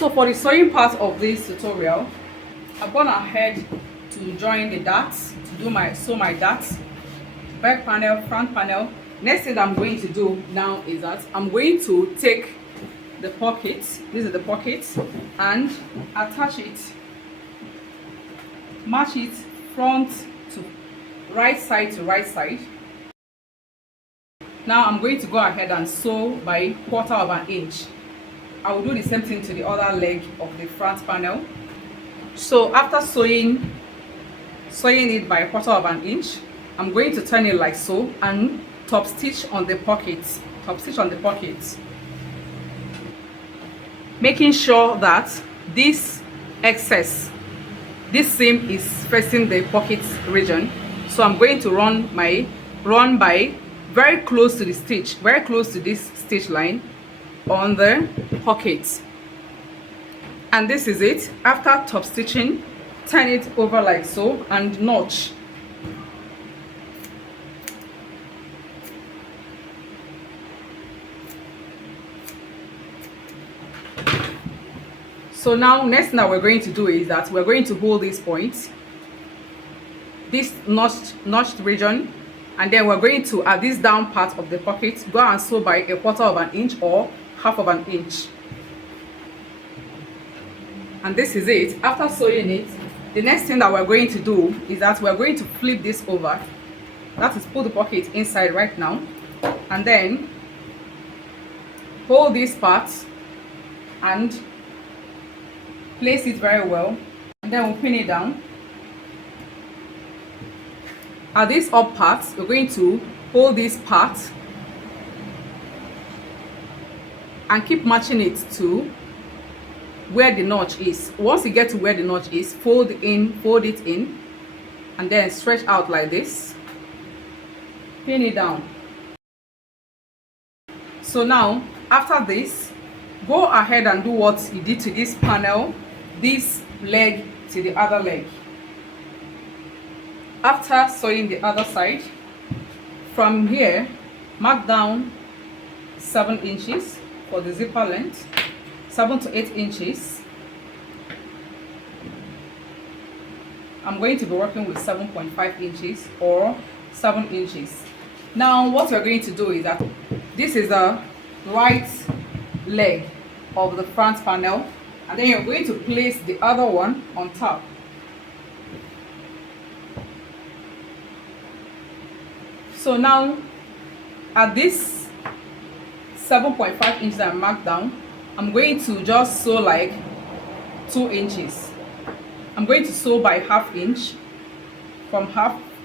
So for the sewing part of this tutorial, I've gone ahead to join the darts, to do sew my darts, back panel, front panel. Next thing I'm going to do now is that I'm going to take the pocket, this is the pocket, and attach it, match it front to right side to right side. Now I'm going to go ahead and sew by 1/4 of an inch. I will do the same thing to the other leg of the front panel. So after sewing it by 1/4 of an inch, I'm going to turn it like so and top stitch on the pocket. Making sure that this excess, this seam is facing the pocket region. So I'm going to run by very close to the stitch, very close to this stitch line on the pocket. And this is it. After top stitching, turn it over like so and notch. So now next thing that we're going to do is that we're going to hold this point, this notched region, and then we're going to, at this down part of the pocket, go and sew by 1/4 of an inch or 1/2 of an inch. And this is it. After sewing it, the next thing that we're going to do is that we're going to flip this over. That is, put the pocket inside right now, and then hold this part and place it very well, and then we'll pin it down. At this up part, we're going to hold this part and keep matching it to where the notch is. Once you get to where the notch is, fold it in, and then stretch out like this. Pin it down. So now, after this, go ahead and do what you did to this panel, this leg to the other leg. After sewing the other side, from here, mark down 7 inches for the zipper length, 7 to 8 inches. I'm going to be working with 7.5 inches or 7 inches. Now what we're going to do is that this is the right leg of the front panel, and then you're going to place the other one on top. So now at this 7.5 inches that I marked down, I'm going to just sew like 2 inches. I'm going to sew by 1/2 inch, from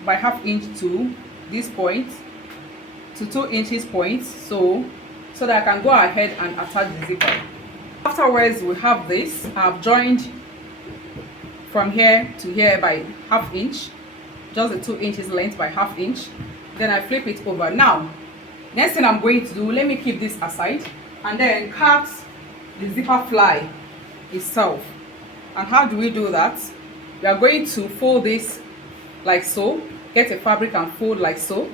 by 1/2 inch to this point, to 2 inches point, so that I can go ahead and attach the zipper. Afterwards, we have this. I've joined from here to here by 1/2 inch, just the 2 inches length by 1/2 inch. Then I flip it over. Now, next thing I'm going to do, let me keep this aside and then cut the zipper fly itself. And how do we do that? We are going to fold this like so, get a fabric and fold like so,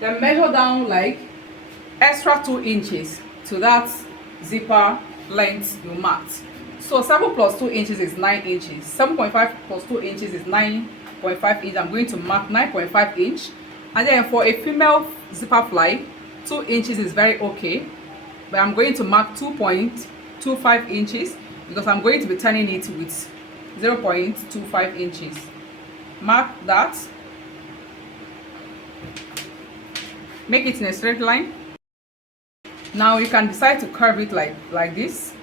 then measure down like extra 2 inches to that zipper length you marked. So 7 plus 2 inches is 9 inches. 7.5 plus 2 inches is 9.5 inches. I'm going to mark 9.5 inch. And then for a female zipper fly, 2 inches is very okay, but I'm going to mark 2.25 inches because I'm going to be turning it with 0.25 inches. Mark that. Make it in a straight line. Now you can decide to curve it like this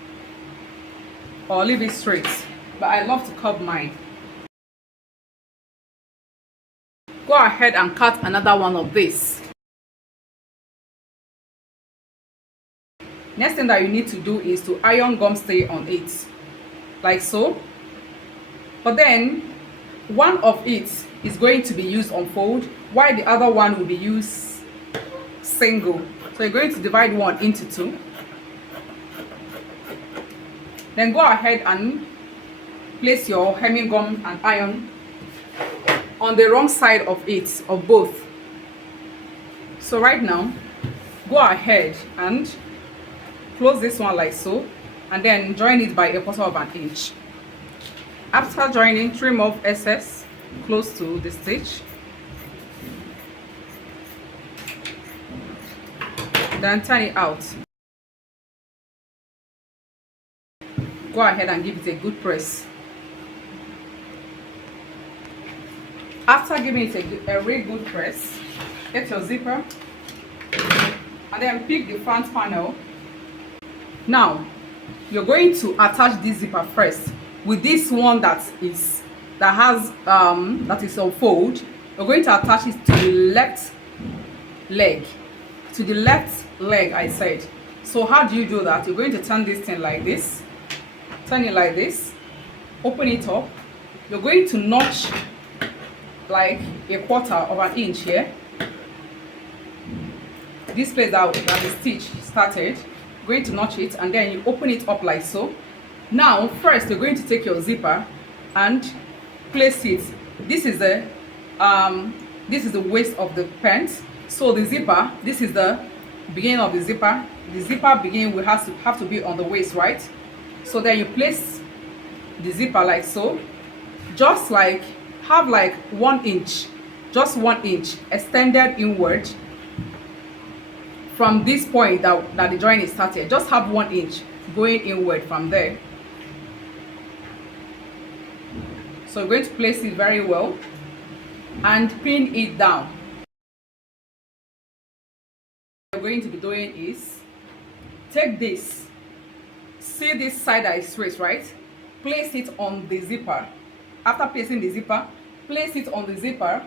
or leave it straight, but I love to curve mine. Go ahead and cut another one of this. Next thing that you need to do is to iron gum stay on it like so, but then one of it is going to be used on fold while the other one will be used single. So you're going to divide one into 2. Then go ahead and place your hemming gum and iron on the wrong side of it, of both. So right now, go ahead and close this one like so, and then join it by 1/4 inch. After joining, trim off excess close to the stitch, then turn it out. Go ahead and give it a good press. After giving it a really good press, get your zipper and then pick the front panel. Now you're going to attach this zipper first with this one that is on fold. You're going to attach it to the left leg. I said. So how do you do that? You're going to turn this thing like this, turn it like this, open it up. You're going to notch like 1/4 inch here, this place that the stitch started. You're going to notch it and then you open it up like so. Now first you're going to take your zipper and place it. This is the waist of the pant. So the zipper, this is the beginning of the zipper. The zipper begin will have to be on the waist, right? So then you place the zipper like so, just like have like 1 inch, just 1 inch extended inward from this point that the joint is started. Just have 1 inch going inward from there. So you're going to place it very well and pin it down. What you're going to be doing is take this, see this side that is straight, right? Place it on the zipper. After placing the zipper, place it on the zipper.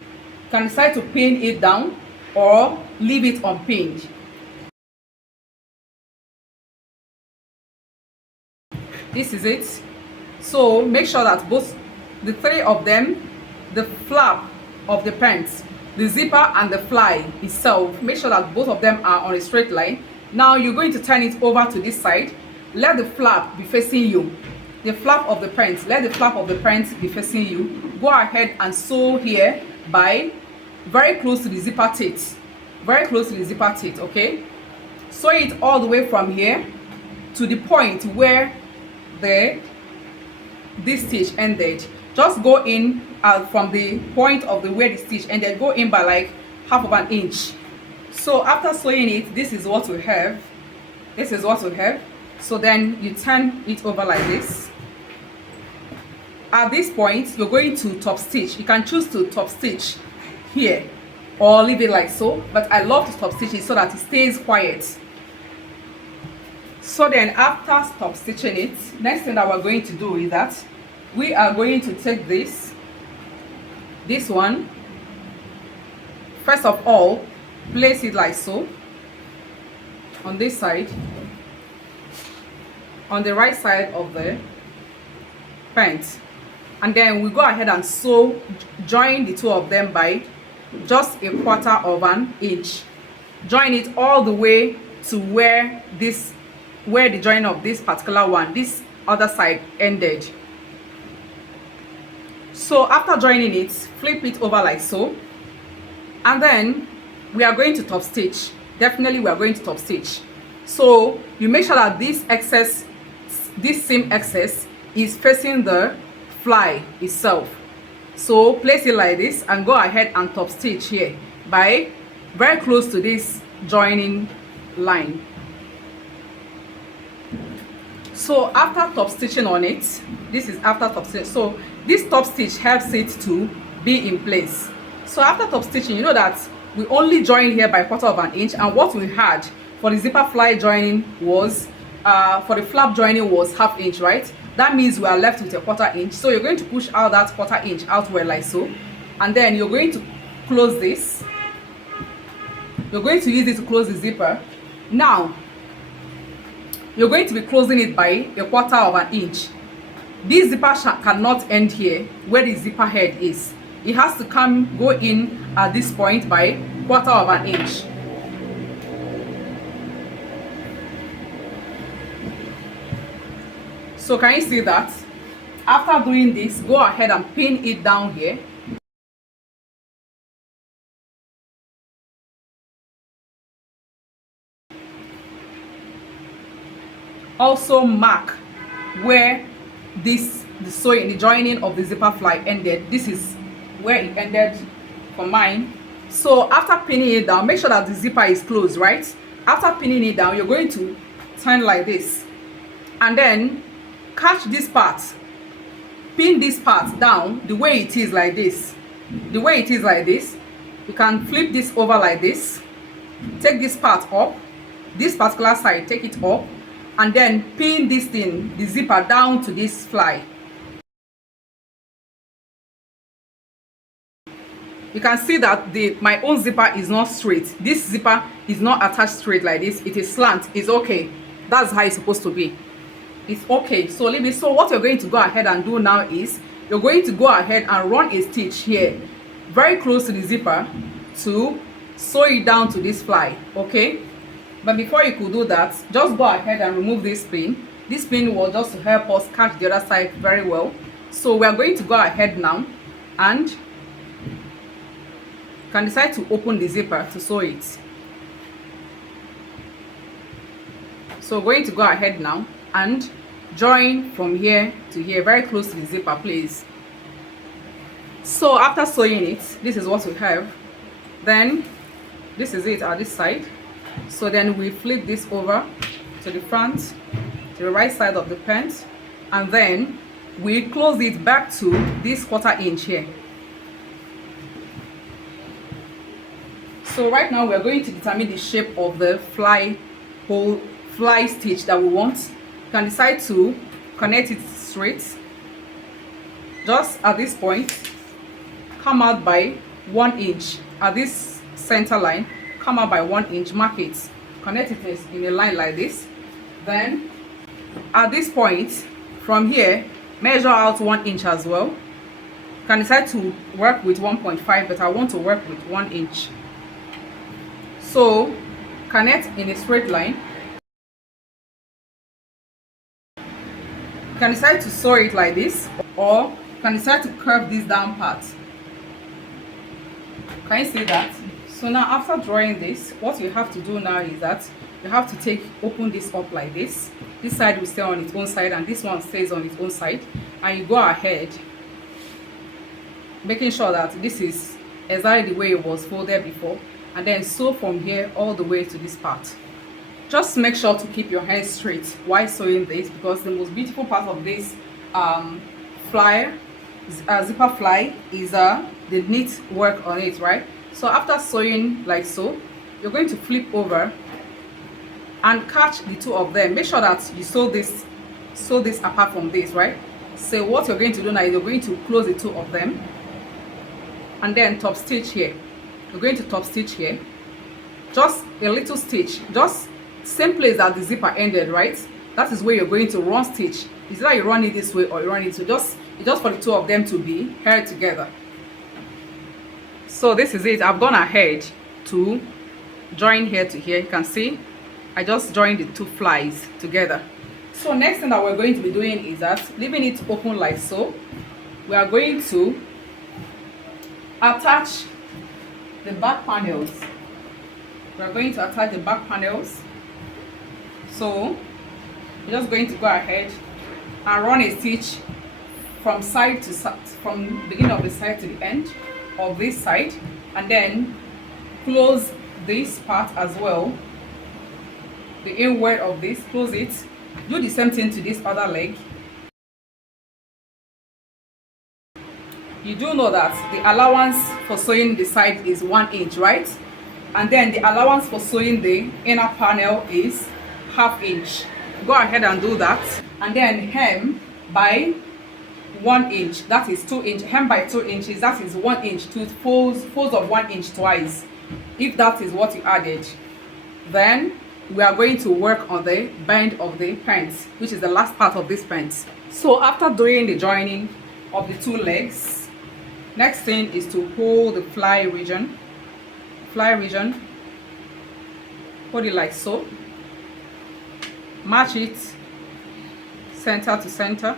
You can decide to pin it down or leave it unpinned. This is it. So make sure that both the three of them, the flap of the pants, the zipper and the fly itself, make sure that both of them are on a straight line. Now you're going to turn it over to this side. Let the flap be facing you. The flap of the pants, let the flap of the pants be facing you. Go ahead and sew here by very close to the zipper teeth. Very close to the zipper teeth, okay? Sew it all the way from here to the point where this stitch ended. Just go in from the point of where the stitch ended, go in by like 1/2 inch. So after sewing it, this is what we have. This is what we have. So then you turn it over like this. At this point, you're going to top stitch. You can choose to top stitch here or leave it like so, but I love to top stitch it so that it stays quiet. So then after top stitching it, next thing that we're going to do is that we are going to take this one, first of all, place it like so on this side, on the right side of the pant, and then we go ahead and sew, join the two of them by just 1/4 inch. Join it all the way to where the join of this particular one, this other side ended. So after joining it, flip it over like so, and then we are going to top stitch. Definitely we are going to top stitch. So you make sure that this seam excess is facing the fly itself. So place it like this and go ahead and top stitch here by very close to this joining line. So after top stitching on it, this is after top stitch. So this top stitch helps it to be in place. So after top stitching, you know that we only join here by 1/4 inch, and what we had for the zipper fly joining was for the flap joining was 1/2 inch, right? That means we are left with 1/4 inch. So you're going to push out that 1/4 inch outward like so, and then you're going to close this. You're going to use it to close the zipper. Now you're going to be closing it by 1/4 inch. This zipper cannot end here where the zipper head is. It has to go in at this point by 1/4 inch. So can you see that? After doing this, go ahead and pin it down here. also mark where the joining of the zipper fly ended. This is where it ended for mine. So after pinning it down, make sure that the zipper is closed, right? After pinning it down, you're going to turn like this, and then catch this part, pin this part down the way it is like this. The way it is like this, you can flip this over like this, take this part up, this particular side, take it up, and then pin this thing, the zipper, down to this fly. You can see that my own zipper is not straight. This zipper is not attached straight like this. It is slant. It's okay. That's how it's supposed to be. It's okay. So leave it. So what you're going to go ahead and do now is you're going to go ahead and run a stitch here very close to the zipper to sew it down to this fly. Okay, but before you could do that, just go ahead and remove this pin. This pin was just to help us catch the other side very well. So we are going to go ahead now and can decide to open the zipper to sew it. So going to go ahead now and join from here to here very close to the zipper, please. So after sewing it, this is what we have. Then this is it at this side. So then we flip this over to the front, to the right side of the pant, and then we close it back to this 1/4 inch here. So right now we are going to determine the shape of the fly stitch that we want. You can decide to connect it straight. Just at this point, come out by 1 inch. At this center line, come out by 1 inch, mark it, connect it in a line like this. Then at this point, from here, measure out 1 inch as well. You can decide to work with 1.5, but I want to work with 1 inch. So connect in a straight line. You can decide to sew it like this, or you can decide to curve this down part. Can you see that? So now after drawing this, what you have to do now is that you have to open this up like this. This side will stay on its own side and this one stays on its own side, and you go ahead making sure that this is exactly the way it was folded before, and then sew from here all the way to this part. Just make sure to keep your hands straight while sewing this, because the most beautiful part of this zipper fly is the neat work on it, right? So after sewing like so, you're going to flip over and catch the two of them. Make sure that you sew this apart from this, right? So what you're going to do now is you're going to close the two of them and then top stitch here. You're going to top stitch here, just a little stitch, just same place that the zipper ended, right? That is where you're going to run stitch. It's like you run it this way or you run it, so it's just for the two of them to be held together. So this is it. I've gone ahead to join here to here. You can see I just joined the two flies together. So next thing that we're going to be doing is that leaving it open like so, we are going to attach the back panels. We're going to attach the back panels. So we're just going to go ahead and run a stitch from side to side, from the beginning of the side to the end of this side, and then close this part as well, the inward of this, close it. Do the same thing to this other leg. You do know that the allowance for sewing the side is 1 inch, right? And then the allowance for sewing the inner panel is ½ inch. Go ahead and do that, and then hem by 1 inch, that is 2 inch. Hem by 2 inches, that is 1 inch. Two folds of 1 inch twice, if that is what you added. Then we are going to work on the bend of the pants, which is the last part of this pants. So after doing the joining of the two legs, next thing is to hold the fly region, hold it like so, match it center to center.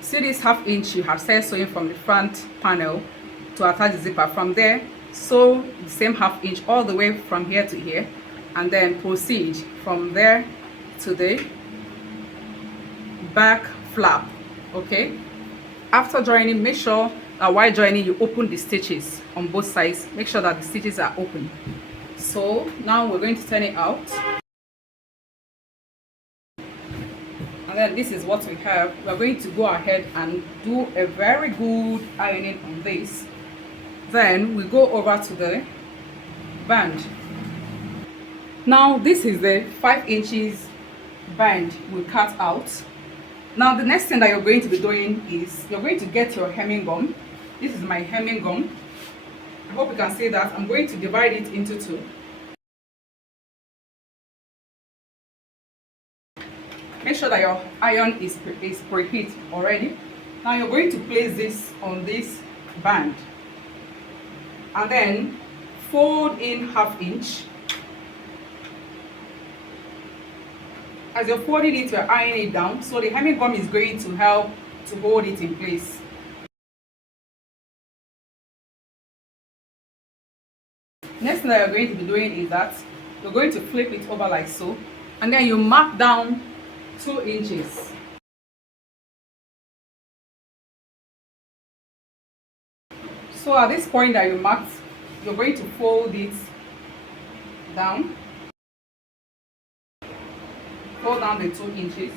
See this ½ inch you have started sewing from the front panel to attach the zipper. From there, sew the same ½ inch all the way from here to here, and then proceed from there to the back flap. Okay, after joining, make sure that while joining you open the stitches on both sides. Make sure that the stitches are open. So now we're going to turn it out, and then this is what we have. We're going to go ahead and do a very good ironing on this. Then we go over to the band. Now this is the 5 inches band we cut out. Now the next thing that you're going to be doing is you're going to get your hemming gum. This is my hemming gum. I hope you can see that. I'm going to divide it into 2. Make sure that your iron is preheat already. Now you're going to place this on this band and then fold in 1/2 inch. As you're folding it, you're ironing it down, so the hemming gum is going to help to hold it in place. Next thing that you're going to be doing is that you're going to flip it over like so, and then you mark down 2 inches. So at this point that you marked, you're going to fold it down. Fold down the 2 inches.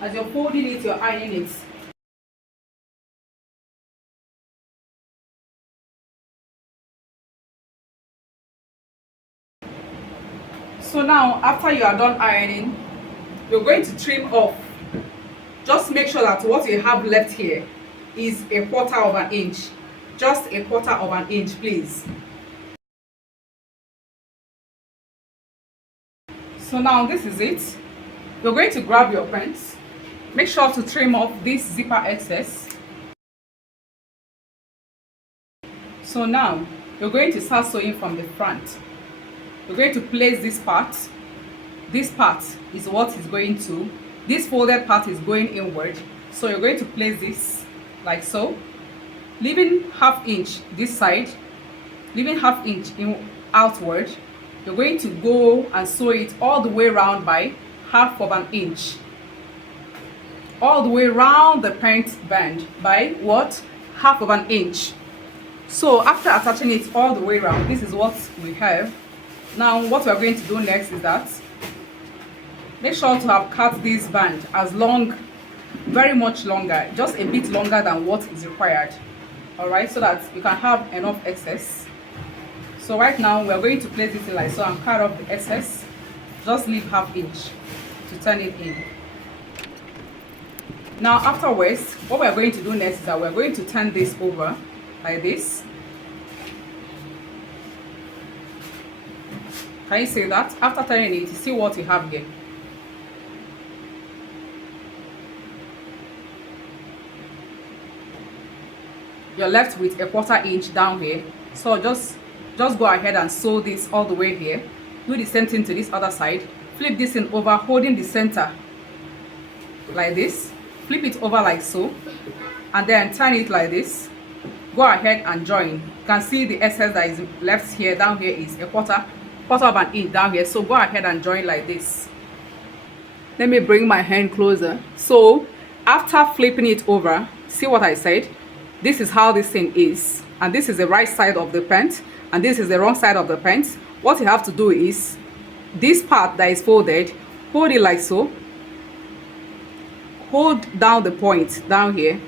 As you're folding it, you're ironing it. So now, after you are done ironing, you're going to trim off. Just make sure that what you have left here is 1/4 of an inch. Just 1/4 of an inch, please. So now this is it. You're going to grab your pants. Make sure to trim off this zipper excess. So now you're going to start sewing from the front. You're going to place this part. This part is what is going to, this folded part is going inward. So you're going to place this like so, leaving 1/2 inch this side, leaving 1/2 inch in outward. You're going to go and sew it all the way around by 1/2 of an inch, all the way around the pant band by what? 1/2 of an inch. So after attaching it all the way around, this is what we have. Now what we're going to do next is that make sure to have cut this band as long, very much longer, just a bit longer than what is required. All right, so that you can have enough excess. So right now we're going to place this in like so and cut off the excess. Just leave 1/2 inch to turn it in. Now afterwards, what we're going to do next is that we're going to turn this over like this. Can you see that? After turning it, you see what you have here. You're left with 1/4 inch down here. So just go ahead and sew this all the way here. Do the same thing to this other side. Flip this in over, holding the center like this. Flip it over like so, and then turn it like this. Go ahead and join. You can see the excess that is left here, down here is 1/4 of an inch down here. So go ahead and join like this. Let me bring my hand closer. So after flipping it over, see what I said? This is how this thing is, and this is the right side of the pant, and this is the wrong side of the pant. What you have to do is this part that is folded, hold it like so, hold down the point down here,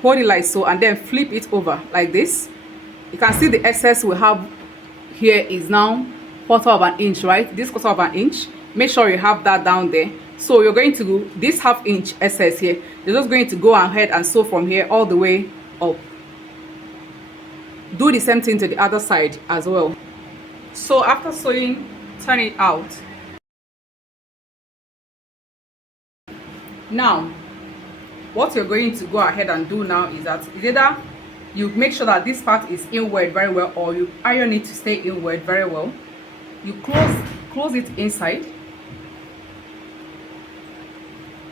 hold it like so, and then flip it over like this. You can see the excess we have here is now 1/4 of an inch, right? This 1/4 of an inch, make sure you have that down there. So you're going to do this 1/2 inch excess here, you're just going to go ahead and sew from here all the way up. Do the same thing to the other side as well. So after sewing, turn it out. Now what you're going to go ahead and do now is that either you make sure that this part is inward very well, or you iron it to stay inward very well. You close it inside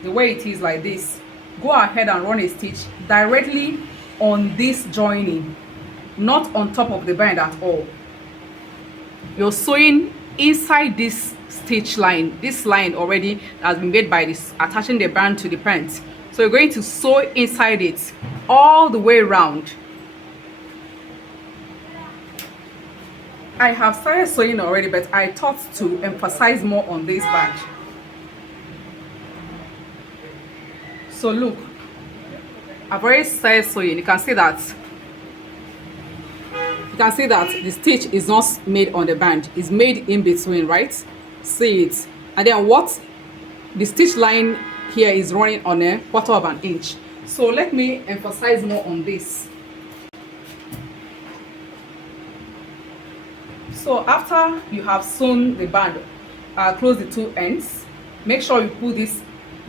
the way it is like this. Go ahead and run a stitch directly on this joining, not on top of the band at all. You're sewing inside this stitch line, this line already has been made by this attaching the band to the pant. So you're going to sew inside it all the way around. I have started sewing already, but I thought to emphasize more on this band. So look, I've already started sewing. You can see that the stitch is not made on the band, it's made in between, right? See it. And then what the stitch line here is running on a 1/4 of an inch. So let me emphasize more on this. So after you have sewn the band, close the two ends, make sure you put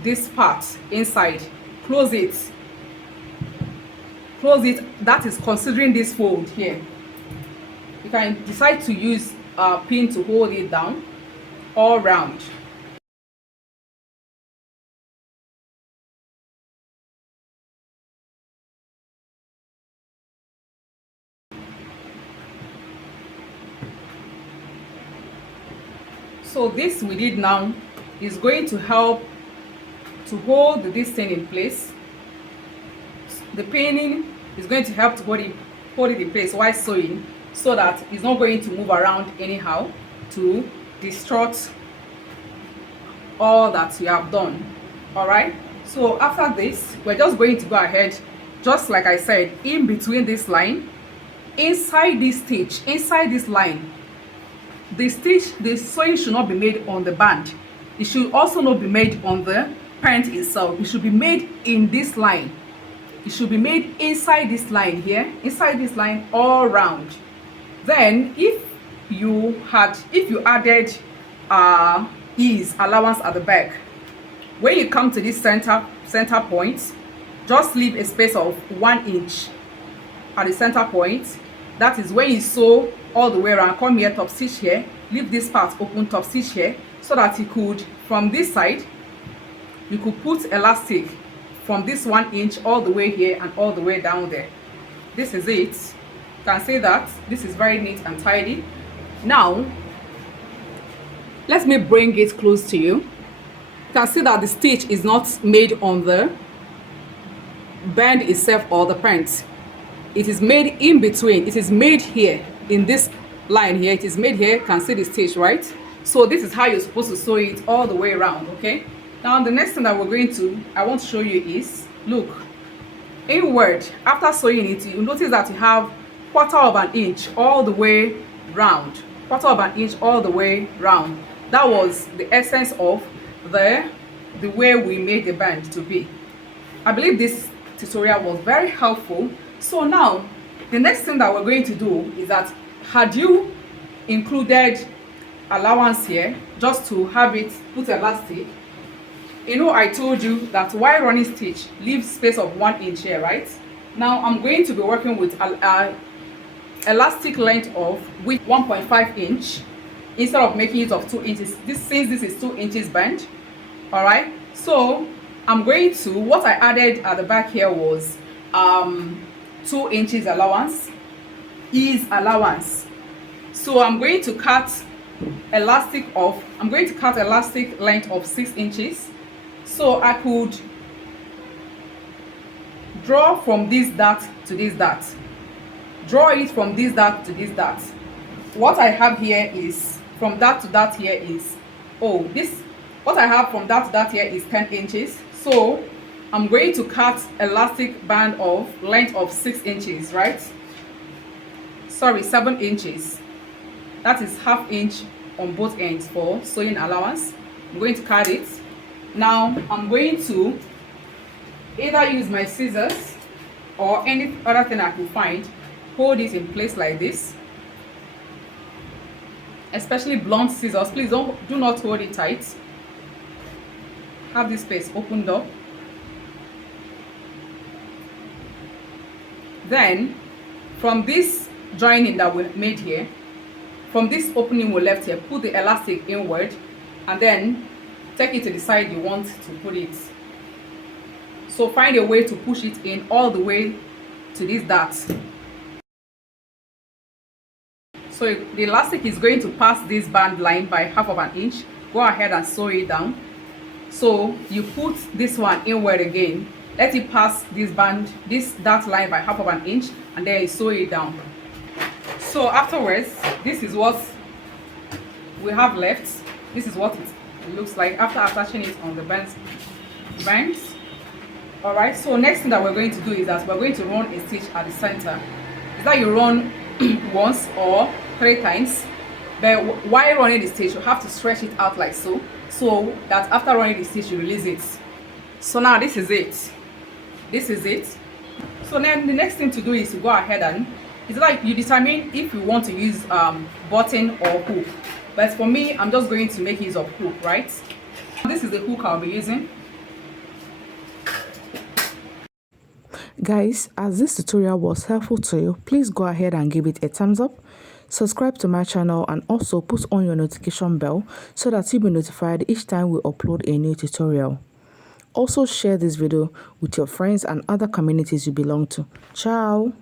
this part inside, close it, that is considering this fold here. You can decide to use a pin to hold it down all round. So this we did now is going to help to hold this thing in place. The pinning is going to help to hold it in place while sewing, so that it's not going to move around anyhow to distort all that you have done. All right, so after this, we're just going to go ahead, just like I said, in between this line, inside this stitch, inside this line, the sewing should not be made on the band. It should also not be made on the pant itself. It should be made in this line. It should be made inside this line here, inside this line all round. Then if you added ease allowance at the back, when you come to this center point, just leave a space of 1 inch at the center point. That is when you sew all the way around. Come here, top stitch here, leave this part open, top stitch here, so that you could, from this side, you could put elastic from this 1 inch all the way here and all the way down there. This is it. You can see that this is very neat and tidy. Now let me bring it close to you. You can see that the stitch is not made on the band itself or the pant. It is made in between. It is made here in this line here. It is made here. You can see the stitch, right? So this is how you're supposed to sew it all the way around. Okay, now the next thing that I want to show you is, look, inward. After sewing it, you notice that you have 1/4 of an inch all the way round, 1/4 of an inch all the way round. That was the essence of the way we made the band to be. I believe this tutorial was very helpful. So now the next thing that we're going to do is that, had you included allowance here just to have it put elastic, you know, I told you that while running stitch, leave space of 1 inch here, right? Now I'm going to be working with elastic length of with 1.5 inch instead of making it of 2 inches. Since this is 2 inches band, all right. So I'm going to, what I added at the back here was 2 inches allowance, ease allowance. So I'm going to cut elastic length of 6 inches. So I could draw from this dart to this dart, draw it from this dart to this dart. What I have here is from dart to dart here is, what I have from dart to dart here is 10 inches. So I'm going to cut elastic band of length of 6 inches, right? Sorry, 7 inches. That is ½ inch on both ends for sewing allowance. I'm going to cut it. Now I'm going to either use my scissors or any other thing I could find, hold it in place like this. Especially blunt scissors, please do not hold it tight. Have this space opened up. Then from this joining that we made here, from this opening we left here, put the elastic inward and then take it to the side you want to put it. So find a way to push it in all the way to this dart. So the elastic is going to pass this band line by 1/2 inch. Go ahead and sew it down. So you put this one inward again, let it pass this band, that line by 1/2 inch, and then you sew it down. So afterwards, this is what we have left. This is what it looks like after attaching it on the bands. All right, so next thing that we're going to do is that we're going to run a stitch at the center. Is that you run once or 3 times, but while running the stitch you have to stretch it out like so that after running the stitch you release it. So now this is it. So then the next thing to do is to go ahead and it's like you determine if you want to use button or hook, but for me I'm just going to make use of hook, right? This is the hook I'll be using. Guys, as this tutorial was helpful to you, please go ahead and give it a thumbs up, subscribe to my channel, and also put on your notification bell so that you'll be notified each time we upload a new tutorial. Also share this video with your friends and other communities you belong to. Ciao!